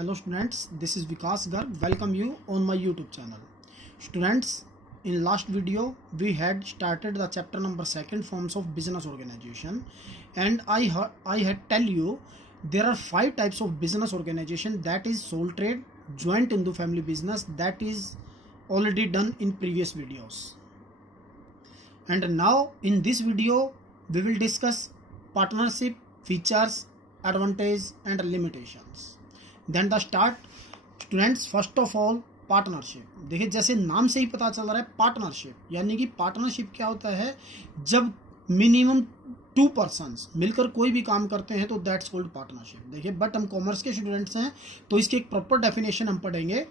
Hello students, this is Vikas Garg. Welcome you on my YouTube channel. Students, in last video we had started the chapter number 2 forms of business organization, and I had tell you there are 5 types of business organization, that is sole trade, joint Hindu family business, that is already done in previous videos. And now in this video we will discuss partnership, features, advantage and limitations. Then the start students, first of all partnership. देखिए जैसे नाम से ही पता चल रहा है partnership, यानी कि पार्टनरशिप क्या होता है, जब मिनिमम 2 पर्सन्स मिलकर कोई भी काम करते हैं तो दैट्स कॉल्ड पार्टनरशिप. देखिए बट हम कॉमर्स के स्टूडेंट्स हैं तो इसकी एक प्रॉपर डेफिनेशन हम पढ़ेंगे.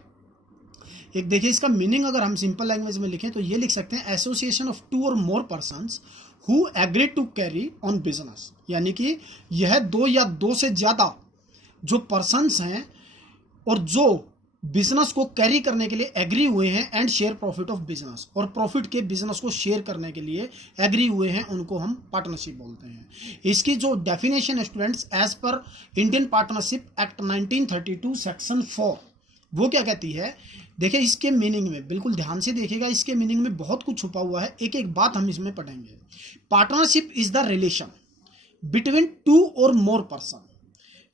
एक देखिए इसका मीनिंग अगर हम सिंपल लैंग्वेज में लिखें तो ये लिख सकते हैं एसोसिएशन ऑफ 2 और more persons who agree to carry on business. यानी कि यह 2 या 2 से ज़्यादा जो पर्सन्स हैं और जो बिजनेस को कैरी करने के लिए एग्री हुए हैं and share profit of business, और प्रॉफिट के बिजनेस को शेयर करने के लिए एग्री हुए हैं, उनको हम पार्टनरशिप बोलते हैं. इसकी जो डेफिनेशन है students, as per Indian partnership act 1932 section 4, वो क्या कहती है. देखिए इसके मीनिंग में बिल्कुल ध्यान से देखिएगा, इसके मीनिंग में बहुत कुछ छुपा हुआ है, एक एक बात हम इसमें पढ़ेंगे. Partnership is the relation between 2 और मोर पर्सन,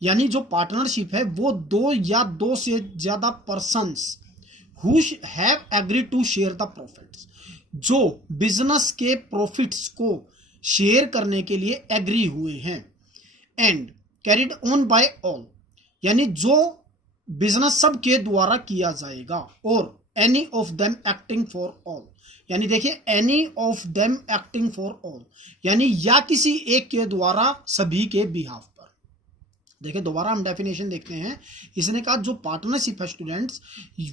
यानी जो पार्टनरशिप है वो 2 या 2 से ज्यादा persons who have agree to share the profits, जो बिजनेस के प्रॉफिट्स को शेयर करने के लिए एग्री हुए हैं, and carried on by all, यानी जो बिजनेस सबके द्वारा किया जाएगा, और any of them acting for all, यानी देखिए any of them acting for all, यानी या किसी एक के द्वारा सभी के बिहाफ. देखिए दोबारा हम डेफिनेशन देखते हैं. इसने कहा जो पार्टनरशिप है स्टूडेंट्स,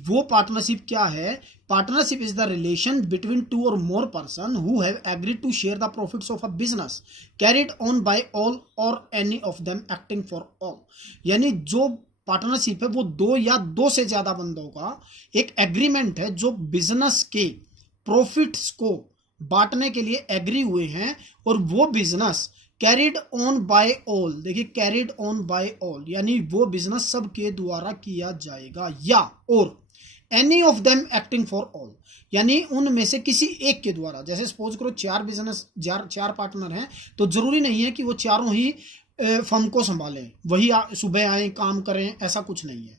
वो पार्टनरशिप क्या है. Partnership is the relation between 2 और more person who have agreed to share the profits of a business carried on by all or any of them acting for all. यानी जो partnership है वो 2 या 2 से ज्यादा बंदों का एक एग्रीमेंट है जो बिजनेस के प्रॉफिट्स को बांटने के लिए एग्री हुए हैं, और वो business carried on by all. देखिए कैरिड ऑन बाय ऑल यानी वो बिजनेस सबके द्वारा किया जाएगा, या और any of them acting for all, यानी उनमें से किसी एक के द्वारा. जैसे सपोज करो 4 पार्टनर हैं तो जरूरी नहीं है कि वो चारों ही फर्म को संभालें, वही सुबह आए काम करें, ऐसा कुछ नहीं है.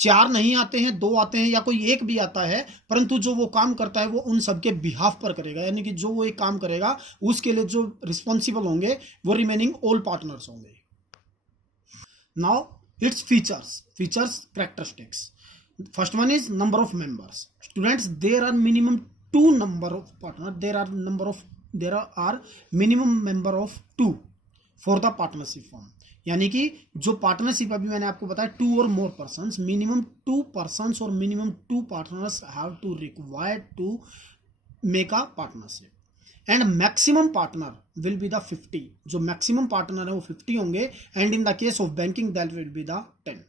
4 नहीं आते हैं, 2 आते हैं, या कोई एक भी आता है, परंतु जो वो काम करता है वो उन सबके बिहाफ पर करेगा, यानी कि जो वो एक काम करेगा उसके लिए जो रिस्पॉन्सिबल होंगे वो रिमेनिंग ऑल पार्टनर्स होंगे. Now its features characteristics. First one is number of members. Students there are minimum 2 number of partner, there are minimum member of 2 for the partnership form. यानी कि जो पार्टनरशिप अभी मैंने आपको बताया 2 और मोर पर्सन्स, मिनिमम 2 पर्सन्स और minimum 2 partners have to required to make a partnership, and maximum partner will be the 50. जो मैक्सिमम पार्टनर है वो 50 होंगे, and in the case of banking that will be the 10.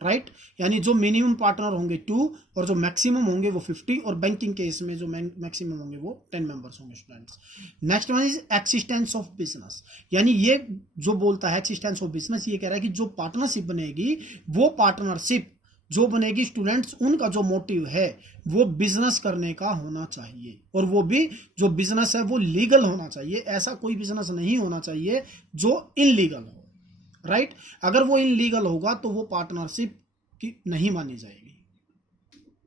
Right, यानी जो minimum partner होंगे 2 और जो मैक्सिमम होंगे वो 50, और बैंकिंग केस में जो मैक्सिमम होंगे वो 10 मेंबर्स होंगे students. Next one is existence of business. यानी ये जो बोलता है एक्सिस्टेंस ऑफ बिजनेस, ये कह रहा है कि जो पार्टनरशिप बनेगी वो पार्टनरशिप जो बनेगी स्टूडेंट्स, उनका जो मोटिव है वो बिजनेस करने का होना चाहिए, और वो भी जो बिजनेस है वो लीगल होना चाहिए. ऐसा कोई बिजनेस नहीं होना चाहिए जो इनलीगल हो. राइट, अगर वो इनलीगल होगा तो वो पार्टनरशिप की नहीं मानी जाएगी.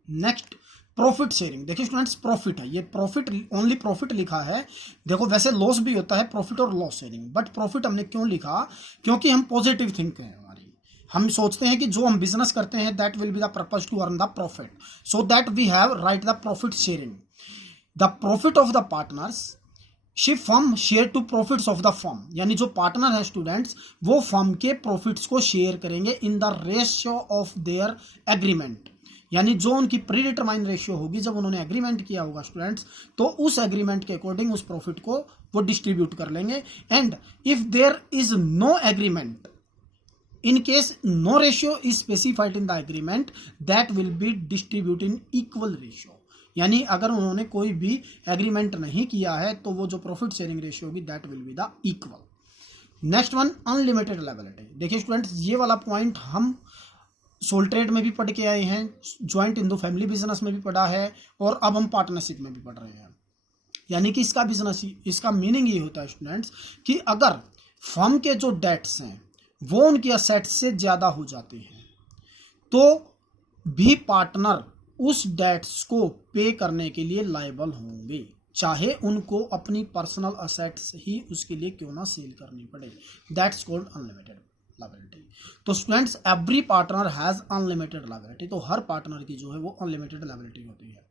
Next profit sharing. देखिए स्टूडेंट्स प्रॉफिट है, ये प्रॉफिट ओनली प्रॉफिट लिखा है. देखो वैसे लॉस भी होता है, profit or loss sharing, but profit हमने क्यों लिखा, क्योंकि हम पॉजिटिव थिंक हैं. हम सोचते हैं कि जो हम बिजनेस करते हैं that will be the purpose to earn the profit, so that we have right the profit sharing. The profit of the partners ship firm share to profits of the firm, यानी जो partner है students वो firm के profits को share करेंगे in the ratio of their agreement, यानी जो उनकी प्री डिटरमाइन रेशियो होगी, जब उन्होंने एग्रीमेंट किया होगा स्टूडेंट्स, तो उस एग्रीमेंट के अकॉर्डिंग उस प्रॉफिट को वो डिस्ट्रीब्यूट कर लेंगे. And if there is no agreement, in case no ratio is specified in the agreement, that will be distributed in equal ratio. यानी अगर उन्होंने कोई भी एग्रीमेंट नहीं किया है तो वो जो प्रॉफिट शेयरिंग रेशियो होगी that will be the equal. Next one unlimited liability. देखिए स्टूडेंट्स ये वाला पॉइंट हम सोल ट्रेड में भी पढ़ के आए हैं, ज्वाइंट हिंदू फैमिली बिजनेस में भी पढ़ा है, और अब हम पार्टनरशिप में भी पढ़ रहे हैं। यानी कि इसका बिजनेस, इसका मीनिंग ये होता है स्टूडेंट्स कि अगर फर्म के जो डेट्स हैं वो उनकी असेट्स से ज़्यादा हो जाते हैं तो भी पार्टनर उस डेट्स को पे करने के लिए लायबल होंगे, चाहे उनको अपनी पर्सनल असेट्स ही उसके लिए क्यों ना सेल करनी पड़े। That's called unlimited liability. तो students, every partner has unlimited liability. तो हर पार्टनर की जो है वो अनलिमिटेड लायबिलिटी होती है।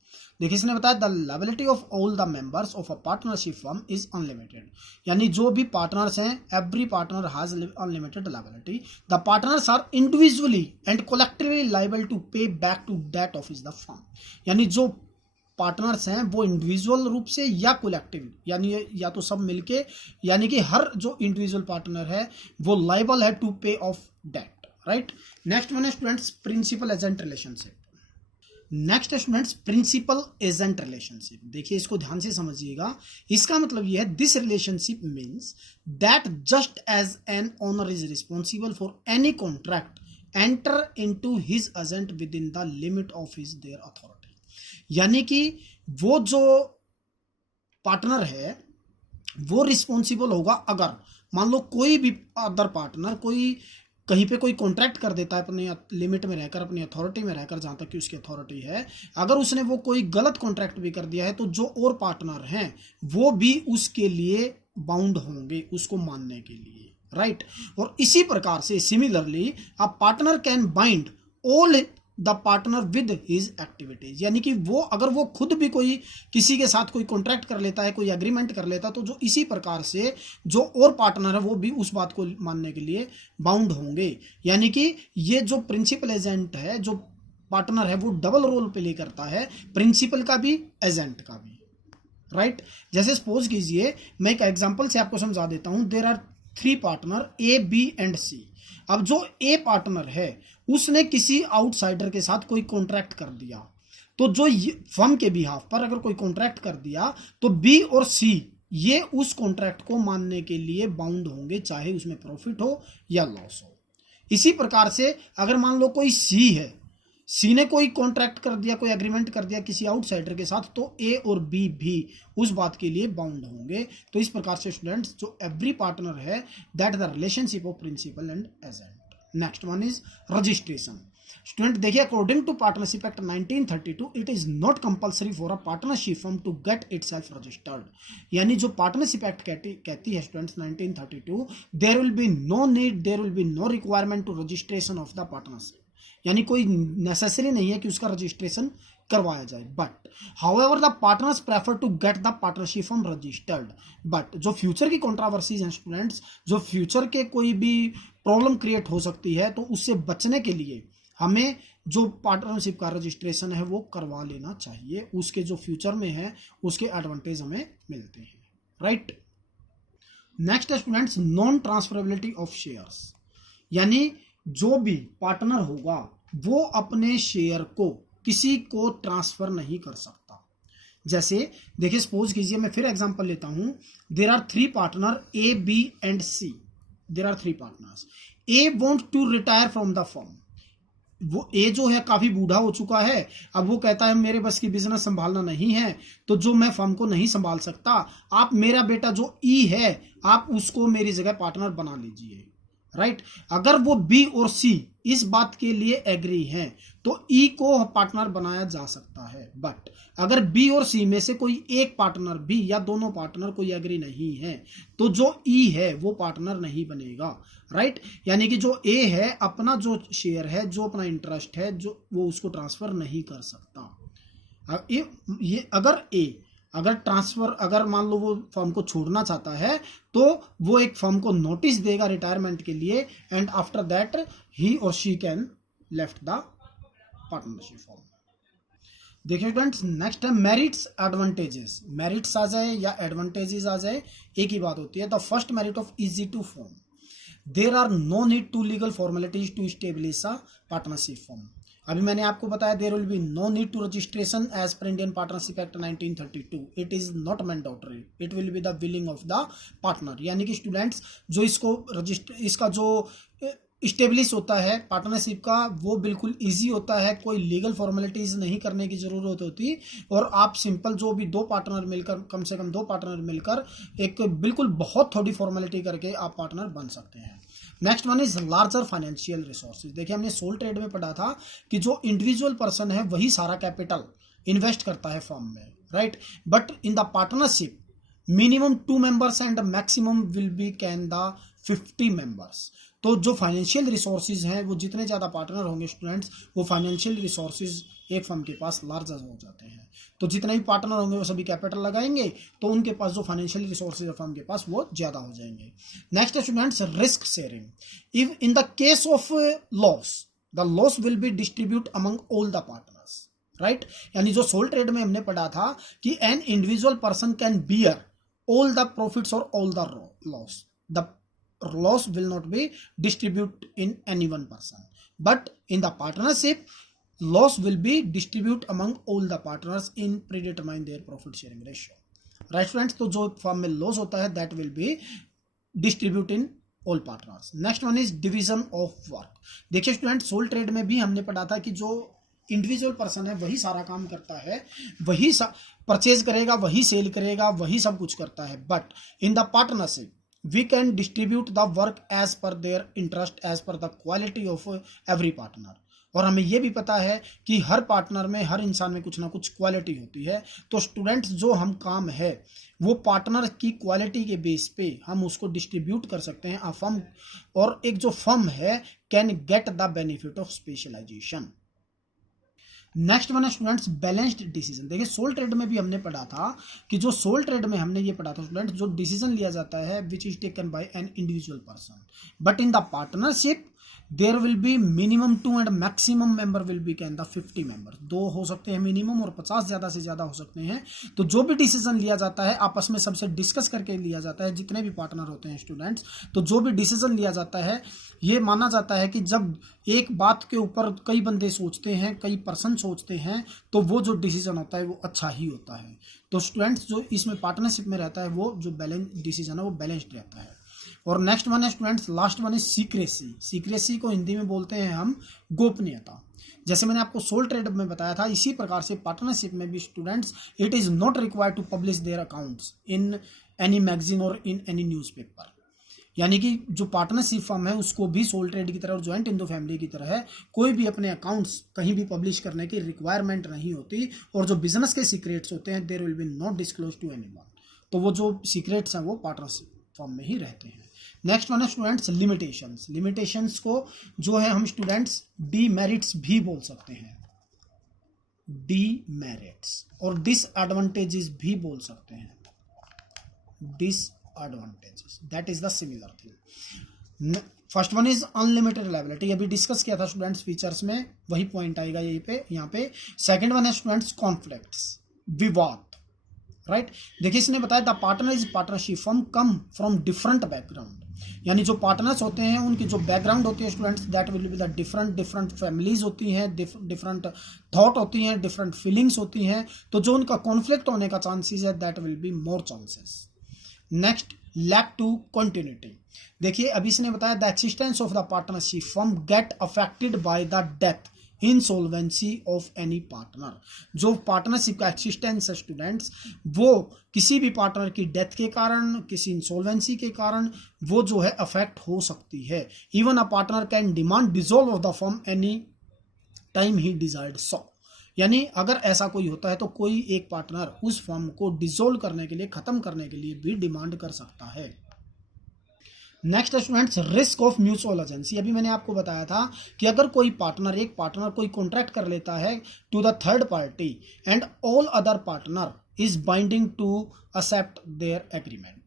देखिए इसने बताया the liability of all the members of a partnership firm is unlimited. यानी जो भी पार्टनर्स हैं, every partner has unlimited liability. The partners are individually and collectively liable to pay back to debt of the firm. यानी जो partners हैं वो individual रूप से या कोलेक्टिव, यानी या तो सब मिलके, यानी कि हर जो इंडिविजुअल पार्टनर है वो लायबल है to pay off debt, right. Next one है students principal agent relationship. Next students principal agent relationship. देखिए इसको ध्यान से समझिएगा। इसका मतलब यह है this relationship means that just as an owner is responsible for any contract enter into his agent within the limit of his their authority. यानी कि वो जो पार्टनर है वो रिस्पॉन्सिबल होगा अगर मान लो कोई भी अदर पार्टनर कोई कहीं पे कोई कॉन्ट्रैक्ट कर देता है अपनी लिमिट में रहकर, अपनी अथॉरिटी में रहकर, जहां तक कि उसकी अथॉरिटी है, अगर उसने वो कोई गलत कॉन्ट्रैक्ट भी कर दिया है तो जो और पार्टनर हैं वो भी उसके लिए बाउंड होंगे उसको मानने के लिए, राइट। और इसी प्रकार से similarly a partner can bind all the partner with his activities. यानी कि वो अगर वो खुद भी कोई किसी के साथ कोई कॉन्ट्रैक्ट कर लेता है, कोई एग्रीमेंट कर लेता है, तो जो इसी प्रकार से जो और पार्टनर है वो भी उस बात को मानने के लिए बाउंड होंगे। यानी कि ये जो प्रिंसिपल एजेंट है, जो पार्टनर है, वो डबल रोल प्ले करता है, प्रिंसिपल का भी एजेंट का भी, राइट। जैसे सपोज कीजिए, मैं एक एग्जांपल से आपको समझा देता हूं। There are 3 partner A, B and C. अब जो ए पार्टनर है उसने किसी आउटसाइडर के साथ कोई कॉन्ट्रैक्ट कर दिया, तो जो फर्म के बिहाफ पर अगर कोई कॉन्ट्रैक्ट कर दिया तो बी और सी ये उस कॉन्ट्रैक्ट को मानने के लिए बाउंड होंगे, चाहे उसमें प्रॉफिट हो या लॉस हो। इसी प्रकार से अगर मान लो कोई सी है, सी ने कोई कॉन्ट्रैक्ट कर दिया, कोई एग्रीमेंट कर दिया किसी आउटसाइडर के साथ, तो ए और बी भी उस बात के लिए बाउंड होंगे। तो इस प्रकार से स्टूडेंट्स जो एवरी पार्टनर है that the relationship of principal and agent. Next one is registration. Student देखिए, according to partnership act 1932 it is not compulsory for a partnership firm to get itself registered. यानी जो partnership act कहती है students 1932, there will be no need, there will be no requirement to registration of the partnership. यानी कोई necessary नहीं है कि उसका रजिस्ट्रेशन करवाया जाए। But however the partners prefer to get the partnership firm registered. But जो फ्यूचर की कंट्रोवर्सीज हैं स्टूडेंट्स, जो फ्यूचर के कोई भी प्रॉब्लम क्रिएट हो सकती है, तो उससे बचने के लिए हमें जो पार्टनरशिप का रजिस्ट्रेशन है वो करवा लेना चाहिए। उसके जो फ्यूचर में है उसके एडवांटेज हमें मिलते हैं, right. Next students non transferability of shares. यानी जो भी पार्टनर होगा वो अपने शेयर को किसी को ट्रांसफर नहीं कर सकता। जैसे देखिए, सपोज कीजिए, मैं फिर एग्जांपल लेता हूं। There are 3 partner A, B and C. There are 3 partners. A want to retire from the firm. वो ए जो है काफी बूढ़ा हो चुका है, अब वो कहता है मेरे बस की बिजनेस संभालना नहीं है, तो जो मैं फर्म को नहीं संभाल सकता, आप मेरा बेटा जो ई है आप उसको मेरी जगह पार्टनर बना लीजिए, राइट। अगर वो बी और सी इस बात के लिए एग्री हैं तो ई को पार्टनर बनाया जा सकता है। बट अगर बी और सी में से कोई एक पार्टनर भी या दोनों पार्टनर कोई एग्री नहीं है तो जो ई है वो पार्टनर नहीं बनेगा, राइट। यानी कि जो ए है अपना जो शेयर है, जो अपना इंटरेस्ट है, जो वो उसको ट्रांसफर नहीं कर सकता। ये अगर ट्रांसफर, अगर मान लो वो फर्म को छोड़ना चाहता है तो वो एक फर्म को नोटिस देगा रिटायरमेंट के लिए, एंड आफ्टर दैट ही और she can left the partnership firm. देखिए स्टूडेंट्स, नेक्स्ट है मेरिट्स एडवांटेजेस। मेरिट्स आ जाए या एडवांटेजेस आ जाए, एक ही बात होती है। The first merit of easy to form, there are no need to legal formalities to establish a partnership firm. अभी मैंने आपको बताया there will be no need to registration as per Indian partnership act 1932। It is not mandatory, it will be the willing of the partner. यानी कि students जो इसको इसका जो इस्टेब्लिश होता है पार्टनरशिप का वो बिल्कुल इजी होता है, कोई लीगल फॉर्मेलिटीज़ नहीं करने की ज़रूरत होती, और आप सिंपल जो भी दो पार्टनर मिलकर, कम से कम दो पार्टनर मिलकर एक बिल्कुल बहुत थोड़ी फॉर्मेलिटी करके आप पार्टनर बन सकते हैं। Next one is larger financial resources. देखिए हमने सोल ट्रेड में पढ़ा था कि जो इंडिविजुअल पर्सन है वही सारा कैपिटल इन्वेस्ट करता है फर्म में, right, but in the partnership minimum 2 members and maximum will be can the 50 members। तो जो फाइनेंशियल रिसोर्सेज हैं वो जितने ज़्यादा पार्टनर होंगे स्टूडेंट्स, वो फाइनेंशियल रिसोर्सेज एक फर्म के पास लार्जर हो जाते हैं। तो जितने भी पार्टनर होंगे वो सभी कैपिटल लगाएंगे, तो उनके पास जो फाइनेंशियल रिसोर्सेज है फर्म के पास वो ज़्यादा हो जाएंगे। Next students, risk sharing. If in the case of loss, the loss will be distribute among all the partners, right. यानी जो सोल ट्रेड में हमने पढ़ा था कि N individual person can bear all the profits or all the loss. The loss will not be distributed in any one person, but in the partnership loss will be distributed among all the partners in predetermine their profit sharing ratio, right students। तो जो firm में loss होता है that will be distributed in all partners। next one is division of work। देखिए student, soul trade में भी हमने पढ़ा था कि जो इंडिविजुअल पर्सन है वही सारा काम करता है, वही परचेज करेगा, वही सेल करेगा, वही सब कुछ करता है, but in the partnership we can distribute the work as per their interest, as per the quality of every partner. और हमें यह भी पता है कि हर पार्टनर में, हर इंसान में कुछ ना कुछ क्वालिटी होती है। तो स्टूडेंट्स जो हम काम है वो पार्टनर की क्वालिटी के बेस पे हम उसको डिस्ट्रीब्यूट कर सकते हैं। अ फर्म, और एक जो फर्म है can get the benefit of specialisation. Next one है स्टूडेंट्स बैलेंस्ड डिसीजन। देखिए सोल ट्रेड में भी हमने पढ़ा था कि जो सोल ट्रेड में हमने ये पढ़ा था स्टूडेंट्स, जो डिसीजन लिया जाता है which is taken by an individual person, but in the partnership there will be minimum 2 and maximum member will be can the 50 member. 2 हो सकते हैं मिनिमम और 50 ज़्यादा से ज़्यादा हो सकते हैं। तो जो भी डिसीजन लिया जाता है आपस में सबसे डिस्कस करके लिया जाता है, जितने भी पार्टनर होते हैं स्टूडेंट्स। तो जो भी डिसीजन लिया जाता है ये माना जाता है कि जब एक बात के ऊपर कई बंदे सोचते हैं, कई पर्सन सोचते हैं, तो वो जो डिसीजन होता है वो अच्छा ही होता है। तो स्टूडेंट्स जो इसमें पार्टनरशिप में रहता है वो जो बैलेंस डिसीजन है वो बैलेंस्ड रहता है। और नेक्स्ट वन है स्टूडेंट्स, लास्ट वन है सीक्रेसी। सीक्रेसी को हिंदी में बोलते हैं हम गोपनीयता। जैसे मैंने आपको सोल ट्रेड में बताया था, इसी प्रकार से पार्टनरशिप में भी students it is not required to publish their accounts in any magazine और इन एनी न्यूज़पेपर। यानी कि जो पार्टनरशिप फर्म है उसको भी सोल ट्रेड की तरह और ज्वाइंट इंडो फैमिली की तरह है, कोई भी अपने अकाउंट्स कहीं भी पब्लिश करने की रिक्वायरमेंट नहीं होती। और जो बिजनेस के सीक्रेट्स होते हैं there will be not disclose to anyone. तो वो जो सीक्रेट्स हैं वो पार्टनरशिप फर्म में ही रहते हैं। नेक्स्ट वन है स्टूडेंट्स लिमिटेशंस। लिमिटेशंस को जो है हम स्टूडेंट्स डीमेरिट्स भी बोल सकते हैं, डीमेरिट्स, और डिसएडवांटेजेस भी बोल सकते हैं, disadvantages, that is the similar thing. First one is unlimited liability, अभी डिस्कस किया था स्टूडेंट्स फीचर्स में, वही पॉइंट आएगा यहीं पे, यहाँ पे। सेकंड वन है स्टूडेंट्स कॉन्फ्लिक्ट्स, विवाद, राइट। देखिए इसने बताया the partner is partnership firm come from different background. यानी जो पार्टनर्स होते हैं उनकी जो बैकग्राउंड होती है students that will be the different families होती हैं, डिफरेंट थॉट होती हैं, डिफरेंट फीलिंग्स होती हैं। तो जो उनका कॉन्फ्लिक्ट होने का चांसेस है that will be more chances. Next, lack to continuity. देखिए अभी इसने बताया the existence of the partnership firm get affected by the death insolvency of any partner. जो पार्टनरशिप का एक्सिस्टेंस है स्टूडेंट्स, वो किसी भी पार्टनर की डेथ के कारण, किसी इंसॉल्वेंसी के कारण वो जो है अफेक्ट हो सकती है। Even a partner can demand dissolve of the firm any time he desired so. यानी अगर ऐसा कोई होता है तो कोई एक पार्टनर उस फर्म को डिसॉल्व करने के लिए, खत्म करने के लिए भी डिमांड कर सकता है। Next students, risk of mutual agency. अभी मैंने आपको बताया था कि अगर कोई पार्टनर, एक पार्टनर कोई कॉन्ट्रैक्ट कर लेता है to the third party and all other partner is binding to accept their agreement.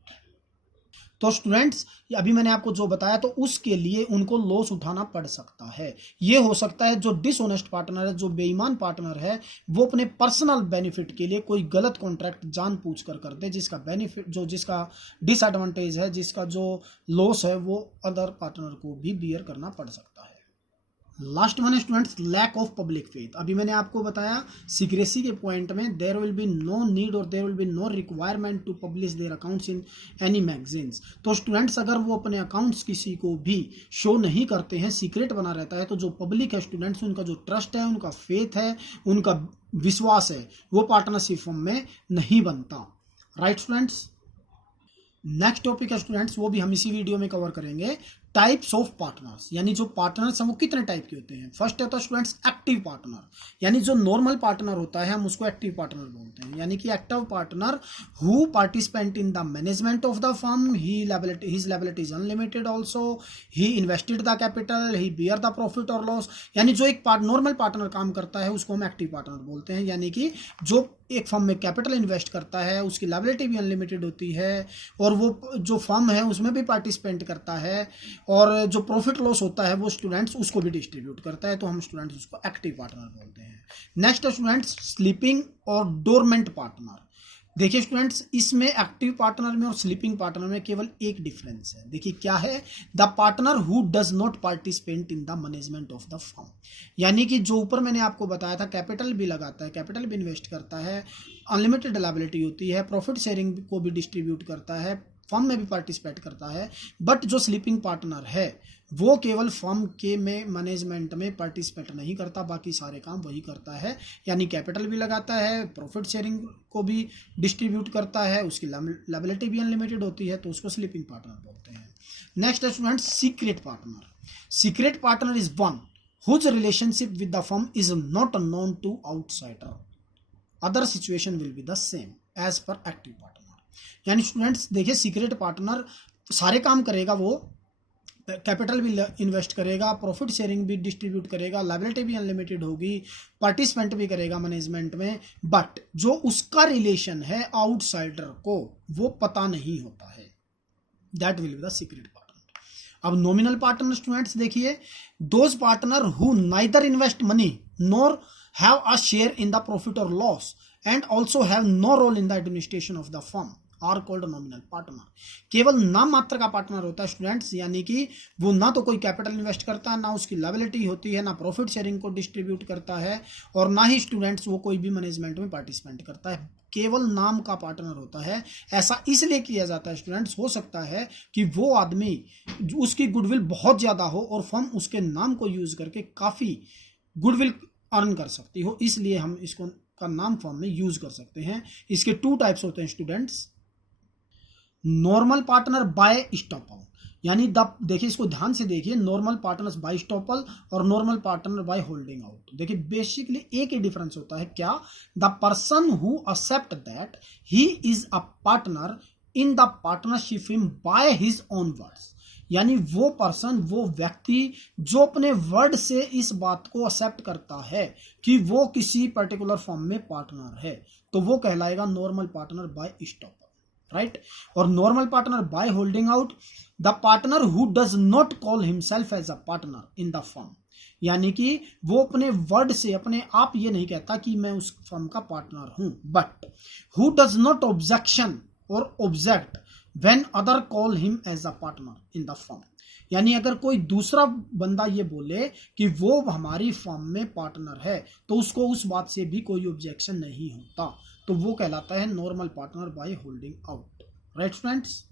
तो स्टूडेंट्स अभी मैंने आपको जो बताया तो उसके लिए उनको लॉस उठाना पड़ सकता है। ये हो सकता है जो डिसऑनेस्ट पार्टनर है, जो बेईमान पार्टनर है, वो अपने पर्सनल बेनिफिट के लिए कोई गलत कॉन्ट्रैक्ट जानबूझकर कर दे, जिसका बेनिफिट, जो जिसका डिसएडवांटेज है, जिसका जो लॉस है वो अदर पार्टनर को भी बियर करना पड़ सकता है। लास्ट वन है students lack of public faith. अभी मैंने आपको बताया सीक्रेसी के पॉइंट में there will be no need or there will be no requirement to publish their accounts in any magazines. तो स्टूडेंट्स अगर वो अपने अकाउंट्स किसी को भी शो नहीं करते हैं, सीक्रेट बना रहता है, तो जो पब्लिक है स्टूडेंट्स उनका जो ट्रस्ट है, उनका फेथ है, उनका विश्वास है, वो पार्टनरशिप फर्म में नहीं बनता। Right students. नेक्स्ट टॉपिक है स्टूडेंट्स, वो भी हम इसी वीडियो में कवर करेंगे, टाइप्स ऑफ पार्टनर्स। यानी जो पार्टनर्स हैं वो कितने टाइप के होते हैं। फर्स्ट है तो स्टूडेंट्स एक्टिव पार्टनर, यानी जो नॉर्मल पार्टनर होता है हम उसको एक्टिव पार्टनर बोलते हैं। यानी कि active partner who participant in the management of the firm, his liability is unlimited also, he invested the capital, he bear the profit or loss. यानी जो एक नॉर्मल पार्टनर काम करता है उसको हम एक्टिव पार्टनर बोलते हैं। यानी कि जो एक फर्म में कैपिटल इन्वेस्ट करता है, उसकी लायबिलिटी भी अनलिमिटेड होती है, और वो जो फर्म है उसमें भी पार्टिसिपेंट करता है, और जो प्रॉफिट लॉस होता है वो स्टूडेंट्स उसको भी डिस्ट्रीब्यूट करता है, तो हम स्टूडेंट्स उसको एक्टिव पार्टनर बोलते हैं। नेक्स्ट है स्टूडेंट्स स्लीपिंग और डोरमेंट पार्टनर। देखिए स्टूडेंट्स, इसमें एक्टिव पार्टनर में और स्लीपिंग पार्टनर में केवल एक डिफरेंस है। देखिए क्या है, the partner who does not participate in the management of the firm. यानी कि जो ऊपर मैंने आपको बताया था, कैपिटल भी लगाता है, कैपिटल भी इन्वेस्ट करता है, अनलिमिटेड लायबिलिटी होती है, प्रॉफिट शेयरिंग को भी डिस्ट्रीब्यूट करता है, फर्म में भी पार्टिसिपेट करता है, बट जो स्लीपिंग पार्टनर है वो केवल फर्म के में मैनेजमेंट में पार्टिसिपेट नहीं करता, बाकी सारे काम वही करता है। यानी कैपिटल भी लगाता है, प्रॉफिट शेयरिंग को भी डिस्ट्रीब्यूट करता है, उसकी लायबिलिटी भी अनलिमिटेड होती है, तो उसको स्लीपिंग पार्टनर बोलते हैं। नेक्स्ट है students secret partner. Secret partner is one whose relationship with the firm is not known to outsider, other situation will be the same as per active partner. यानी students देखिए, secret partner सारे काम करेगा, वो capital भी invest करेगा, profit sharing भी distribute करेगा, लायबिलिटी भी अनलिमिटेड होगी, पार्टिसिपेंट भी करेगा मैनेजमेंट में, बट जो उसका रिलेशन है आउटसाइडर को वो पता नहीं होता है, that will be the secret partner. अब नॉमिनल पार्टनर स्टूडेंट्स देखिए, those partner who neither invest money nor have a share in the profit or loss and also have no role in the administration of the firm are called nominal partner. केवल नाम मात्र का partner होता है students, यानी कि वो ना तो कोई कैपिटल इन्वेस्ट करता है, ना उसकी लायबिलिटी होती है, ना प्रॉफिट शेयरिंग को डिस्ट्रीब्यूट करता है, और ना ही स्टूडेंट्स वो कोई भी मैनेजमेंट में पार्टिसिपेंट करता है, केवल नाम का पार्टनर होता है। ऐसा इसलिए किया जाता है स्टूडेंट्स, हो सकता है कि वो आदमी उसकी गुडविल बहुत ज़्यादा हो और फर्म उसके नाम को यूज करके काफ़ी गुडविल अर्न कर सकती हो, इसलिए हम इसको का नाम फर्म में यूज कर सकते हैं। इसके टू टाइप्स होते हैं students, normal partner by estoppel, यानी देखिए इसको ध्यान से देखिए, नॉर्मल पार्टनर्स बाय स्टॉपल और normal partner by holding out. देखिए बेसिकली एक ही डिफरेंस होता है, क्या, the person who accept that he is a partner in the partnership him by his own words. यानी वो पर्सन, वो व्यक्ति जो अपने वर्ड से इस बात को एक्सेप्ट करता है कि वो किसी पर्टिकुलर फॉर्म में पार्टनर है, तो वो कहलाएगा normal partner by estoppel, right. और normal partner by holding out, the partner who does not call himself as a partner in the firm. यानी कि वो अपने वर्ड से अपने आप ये नहीं कहता कि मैं उस फर्म का पार्टनर हूं, but who does not objection or object when other call him as a partner in the firm. यानी अगर कोई दूसरा बंदा ये बोले कि वो हमारी फर्म में पार्टनर है, तो उसको उस बात से भी कोई ऑब्जेक्शन नहीं होता, तो वो कहलाता है normal partner by holding out, right students.